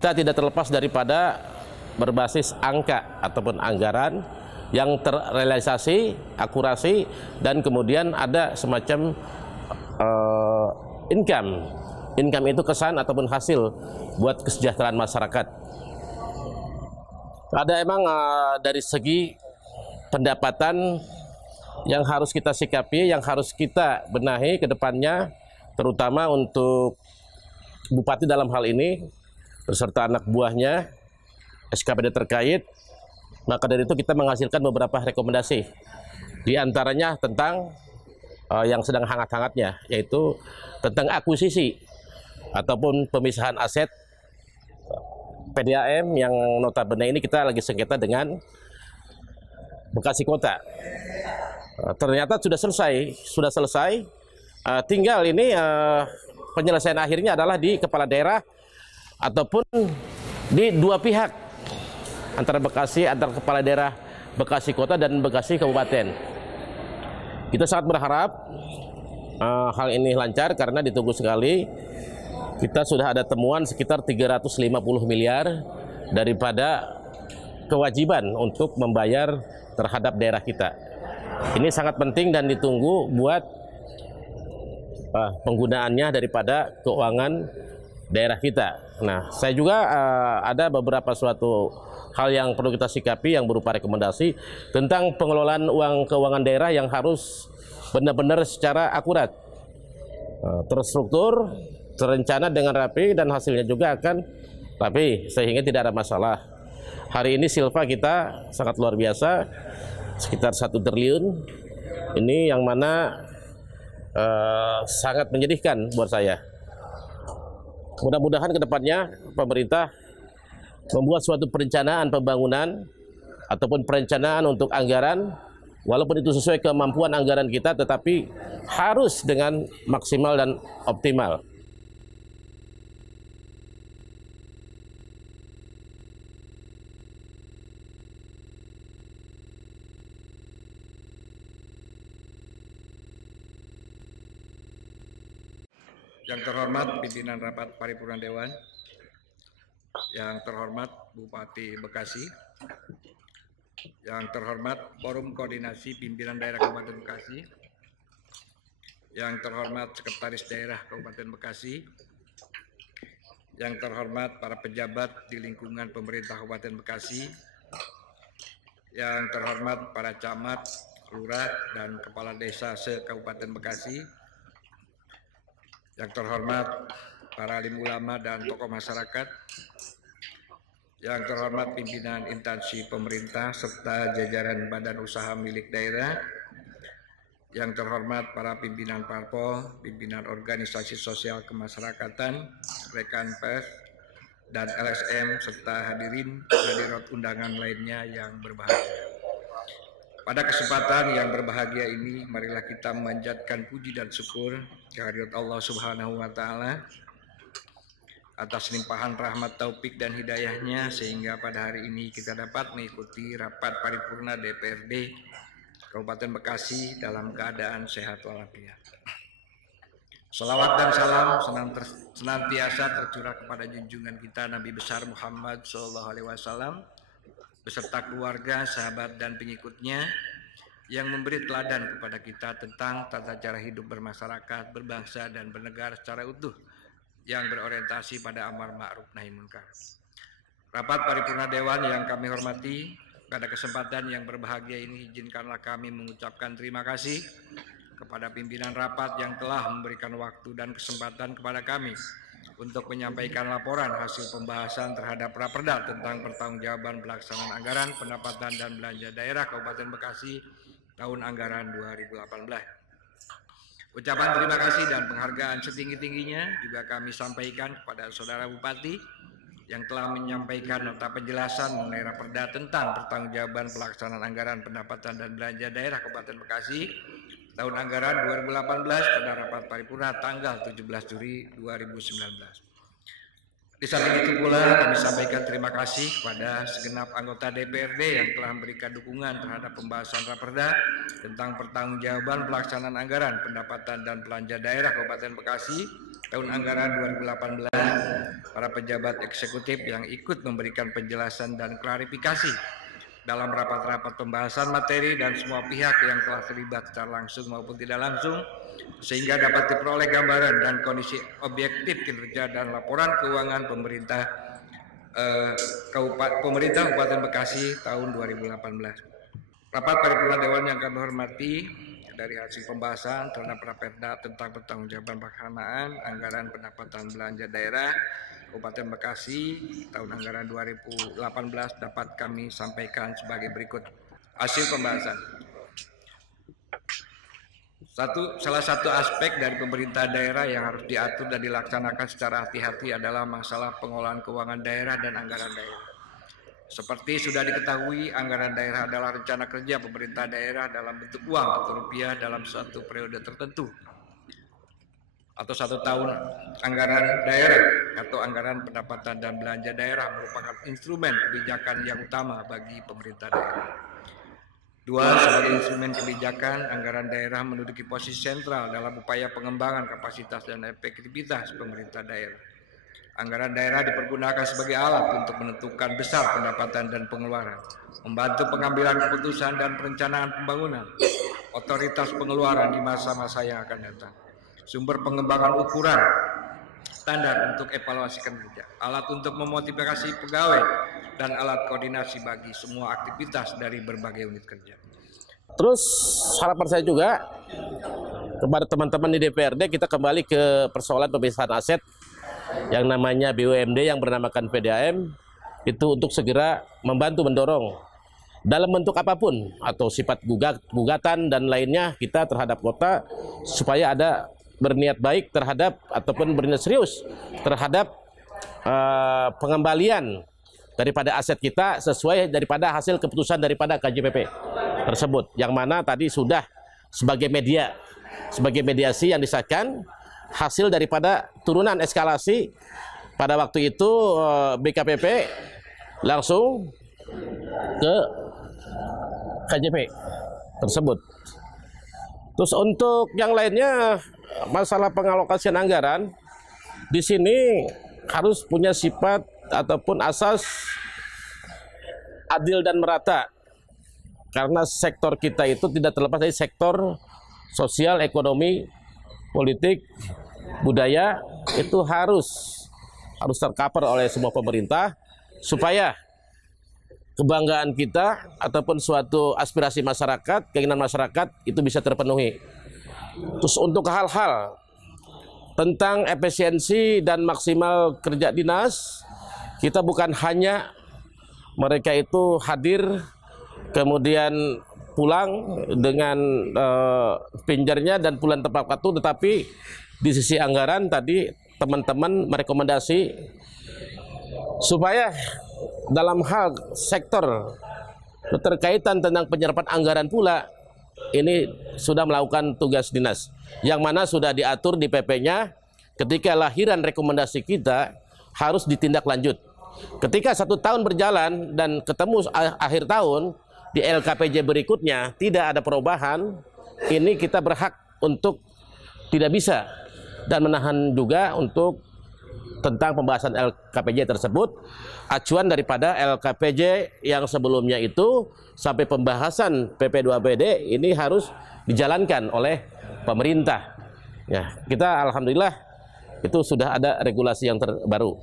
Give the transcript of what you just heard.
Kita tidak terlepas daripada berbasis angka ataupun anggaran yang terrealisasi, akurasi, dan kemudian ada semacam income. Income itu kesan ataupun hasil buat kesejahteraan masyarakat. Ada emang dari segi pendapatan yang harus kita sikapi, yang harus kita benahi ke depannya, terutama untuk bupati dalam hal ini beserta anak buahnya, SKPD terkait. Maka dari itu kita menghasilkan beberapa rekomendasi, di antaranya tentang yang sedang hangat-hangatnya, yaitu tentang akuisisi ataupun pemisahan aset PDAM yang notabene ini kita lagi sengketa dengan Bekasi Kota. Ternyata sudah selesai, tinggal ini penyelesaian akhirnya adalah di kepala daerah ataupun di dua pihak, antara kepala daerah Bekasi Kota dan Bekasi Kabupaten. Kita sangat berharap hal ini lancar karena ditunggu sekali. Kita sudah ada temuan sekitar 350 miliar daripada kewajiban untuk membayar terhadap daerah kita. Ini sangat penting dan ditunggu buat penggunaannya daripada keuangan daerah kita. Nah, saya juga ada beberapa suatu hal yang perlu kita sikapi yang berupa rekomendasi tentang pengelolaan keuangan daerah yang harus benar-benar secara akurat, terstruktur, terencana dengan rapi, dan hasilnya juga akan rapi sehingga tidak ada masalah. Hari ini silva kita sangat luar biasa, sekitar 1 triliun. Ini yang mana sangat menyedihkan buat saya. Mudah-mudahan ke depannya pemerintah membuat suatu perencanaan pembangunan ataupun perencanaan untuk anggaran, walaupun itu sesuai kemampuan anggaran kita, tetapi harus dengan maksimal dan optimal. Yang terhormat pimpinan rapat paripurna Dewan, yang terhormat Bupati Bekasi, yang terhormat Forum Koordinasi Pimpinan Daerah Kabupaten Bekasi, yang terhormat Sekretaris Daerah Kabupaten Bekasi, yang terhormat para pejabat di lingkungan pemerintah Kabupaten Bekasi, yang terhormat para camat, lurah, dan kepala desa se-Kabupaten Bekasi, yang terhormat para alim ulama dan tokoh masyarakat, yang terhormat pimpinan instansi pemerintah serta jajaran badan usaha milik daerah, yang terhormat para pimpinan parpol, pimpinan organisasi sosial kemasyarakatan, rekan pers, dan LSM, serta hadirat undangan lainnya yang berbahagia. Pada kesempatan yang berbahagia ini, marilah kita memanjatkan puji dan syukur kehadirat Allah Subhanahu wa Ta'ala atas limpahan rahmat, taufik, dan hidayahnya, sehingga pada hari ini kita dapat mengikuti rapat paripurna DPRD Kabupaten Bekasi dalam keadaan sehat walafiat. Salawat dan salam senantiasa tercurah kepada junjungan kita Nabi besar Muhammad SAW beserta keluarga, sahabat, dan pengikutnya yang memberi teladan kepada kita tentang tata cara hidup bermasyarakat, berbangsa, dan bernegara secara utuh yang berorientasi pada amar ma'ruf nahi munkar. Rapat paripurna Dewan yang kami hormati, pada kesempatan yang berbahagia ini izinkanlah kami mengucapkan terima kasih kepada pimpinan rapat yang telah memberikan waktu dan kesempatan kepada kami untuk menyampaikan laporan hasil pembahasan terhadap Raperda tentang pertanggungjawaban pelaksanaan anggaran pendapatan dan belanja daerah Kabupaten Bekasi tahun anggaran 2018. Ucapan terima kasih dan penghargaan setinggi-tingginya juga kami sampaikan kepada Saudara Bupati yang telah menyampaikan nota penjelasan mengenai Raperda tentang pertanggungjawaban pelaksanaan anggaran pendapatan dan belanja daerah Kabupaten Bekasi tahun anggaran 2018 pada rapat paripurna tanggal 17 Juli 2019. Di samping itu pula kami sampaikan terima kasih kepada segenap anggota DPRD yang telah memberikan dukungan terhadap pembahasan Raperda tentang pertanggungjawaban pelaksanaan anggaran pendapatan dan belanja daerah Kabupaten Bekasi tahun anggaran 2018, para pejabat eksekutif yang ikut memberikan penjelasan dan klarifikasi dalam rapat-rapat pembahasan materi dan semua pihak yang telah terlibat secara langsung maupun tidak langsung, sehingga dapat diperoleh gambaran dan kondisi objektif kinerja dan laporan keuangan pemerintah Kabupaten Bekasi tahun 2018. Rapat paripurna Dewan yang kami hormati, dari hasil pembahasan terhadap Raperda tentang pertanggungjawaban pelaksanaan anggaran pendapatan belanja daerah Kabupaten Bekasi tahun anggaran 2018 dapat kami sampaikan sebagai berikut. Hasil pembahasan. Salah satu aspek dari pemerintah daerah yang harus diatur dan dilaksanakan secara hati-hati adalah masalah pengelolaan keuangan daerah dan anggaran daerah. Seperti sudah diketahui, anggaran daerah adalah rencana kerja pemerintah daerah dalam bentuk uang atau rupiah dalam suatu periode tertentu atau 1 tahun. Anggaran daerah atau anggaran pendapatan dan belanja daerah merupakan instrumen kebijakan yang utama bagi pemerintah daerah. 2. Sebagai instrumen kebijakan, anggaran daerah menduduki posisi sentral dalam upaya pengembangan kapasitas dan efektivitas pemerintah daerah. Anggaran daerah dipergunakan sebagai alat untuk menentukan besar pendapatan dan pengeluaran, membantu pengambilan keputusan dan perencanaan pembangunan, otoritas pengeluaran di masa-masa yang akan datang, sumber pengembangan ukuran, standar untuk evaluasi kinerja, alat untuk memotivasi pegawai, dan alat koordinasi bagi semua aktivitas dari berbagai unit kerja. Terus harapan saya juga kepada teman-teman di DPRD, kita kembali ke persoalan pemisahan aset yang namanya BUMD yang bernamakan PDAM, itu untuk segera membantu mendorong dalam bentuk apapun atau sifat gugatan dan lainnya kita terhadap kota, supaya ada berniat baik terhadap ataupun berniat serius terhadap pengembalian daripada aset kita sesuai daripada hasil keputusan daripada KJPP tersebut, yang mana tadi sudah sebagai mediasi yang disahkan hasil daripada turunan eskalasi pada waktu itu. BKPP langsung ke KJP tersebut. Terus untuk yang lainnya, masalah pengalokasian anggaran di sini harus punya sifat ataupun asas adil dan merata, karena sektor kita itu tidak terlepas dari sektor sosial, ekonomi, politik, budaya, itu harus tercover oleh semua pemerintah supaya kebanggaan kita ataupun suatu aspirasi masyarakat, keinginan masyarakat itu bisa terpenuhi. Terus untuk hal-hal tentang efisiensi dan maksimal kerja dinas, kita bukan hanya mereka itu hadir kemudian pulang dengan pinjarnya dan pulang tepat waktu, tetapi di sisi anggaran tadi teman-teman merekomendasi supaya dalam hal sektor keterkaitan tentang penyerapan anggaran pula ini sudah melakukan tugas dinas, yang mana sudah diatur di PP-nya. Ketika lahiran rekomendasi kita harus ditindaklanjut. Ketika 1 tahun berjalan dan ketemu akhir tahun di LKPJ berikutnya tidak ada perubahan, ini kita berhak untuk tidak bisa dan menahan juga untuk tentang pembahasan LKPJ tersebut. Acuan daripada LKPJ yang sebelumnya itu sampai pembahasan PP2PD ini harus dijalankan oleh pemerintah. Ya, kita alhamdulillah itu sudah ada regulasi yang terbaru.